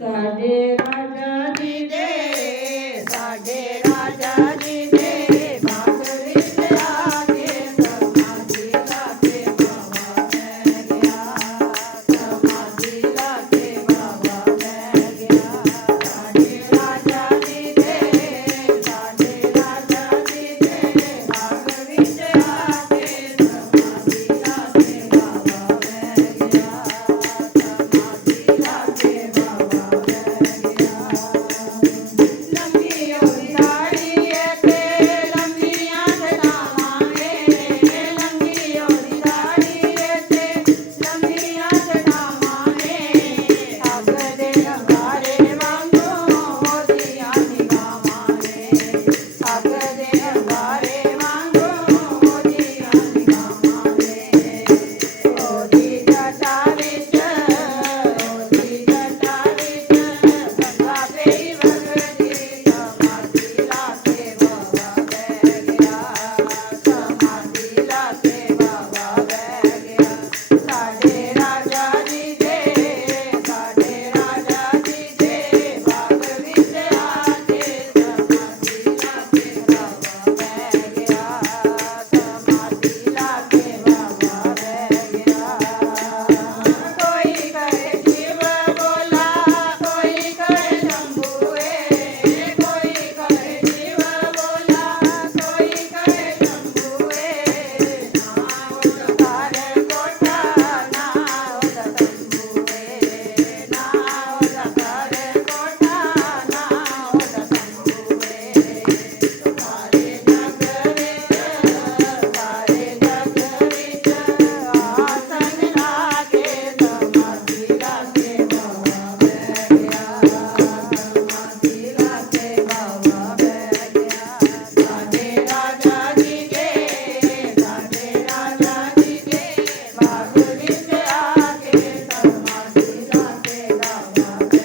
ਸਾਡੇ ਰਾਜਾ ਜੀ ਦੇ ਬਾਗ ਵਿੱਚ ਆ ਕੇ ਸਮਾਧੀ ਲਾ ਕੇ ਬਾਬਾ ਬਹਿ ਗਿਆ। ਸਮਾਧੀ ਲਾ ਕੇ ਬਾਬਾ ਬਹਿ ਗਿਆ। ਸਾਡੇ ਰਾਜਾ ਜੀ ਦੇ ਬਾਗ ਵਿੱਚ ਆ ਕੇ ਸਮਾਧੀ ਲਾ ਕੇ ਬਾਬਾ ਬਹਿ ਗਿਆ। ਸਮਾਧੀ ਲਾ ਕੇ ਬਾਬਾ ਬਹਿ ਗਿਆ। ਲੰਮੀ ਉਹਦੀ ਦਾੜੀ ਤੇ ਲੰਮੀਆਂ ਛਡਾਵਾਂ ਨੇ। ਲੰਮੀ ਉਹਦੀ ਦਾੜੀ ਤੇ ਲੰਮੀਆਂ ਛਡਾਵਾਂ ਨੇ। ਅੱਗ ਦੇ ਅੰਗਾਰੇ ਵਾਂਗੂ ਉਹਦੀਆਂ ਨਿਗਾਹਾਂ ਨੇ। ਅੱਗ ਦੇ ਅੰਗਾਰੇ ਵਾਂਗੂ ਉਹਦੀਆਂ ਨਿਗਾਹਾਂ ਨੇ। ਉਹਦੀ ਜਟਾ ਵਿੱਚ ਗੰਗਾ ਪਈ ਵਗਦੀ। ਸਮਾਧੀ ਲਾ ਕੇ ਬਾਬਾ ਬਹਿ ਗਿਆ। ਸਮਾਧੀ ਲਾ ਕੇ ਬਾਬਾ ਬਹਿ ਗਿਆ। ਸਾਡੇ ਰਾਜਾ ਜੀ ਦੇ ਬਾਗ ਵਿੱਚ ਆ ਕੇ ਸਮਾਧੀ ਲਾ ਕੇ ਬਾਬਾ ਬਹਿ ਗਿਆ। ਸਮਾਧੀ ਲਾ ਕੇ ਬਾਬਾ ਬਹਿ ਗਿਆ। ਕੋਈ ਕਹੇ ਸ਼ਿਵ ਬੋਲਾ, ਕੋਈ ਕਹੇ ਸ਼ੰਭੂਏ। ਕੋਈ ਕਹੇ ਸ਼ਿਵ ਬੋਲਾ, ਕੋਈ ਕਹੇ ਸ਼ੰਭੂਏ। ਨਾ ਉਸ ਘਰ ਕੋਠਾ, ਨਾ ਉਸ ਤੰਬੂਏ। ਨਾ ਉਸ ਘਰ ਕੋਠਾ, ਨਾ ਉਸ ਤੰਬੂਏ। ਸਾਰੇ ਜਗ ਵਿੱਚ ਆਸਨ ਲਾ ਕੇ ਸਮਾਧੀ ਲਾ ਕੇ ਬਾਬਾ ਬਹਿ ਗਿਆ। ਸਮਾਧੀ ਲਾ ਕੇ ਬਾਬਾ ਬਹਿ ਗਿਆ। ਸਾਡੇ ਰਾਜਾ ਜੀ ਦੇ ਬਾਗ ਵਿੱਚ ਆ ਕੇ ਸਮਾਧੀ ਲਾ ਕੇ ਬਾਬਾ ਬਹਿ ਗਿਆ।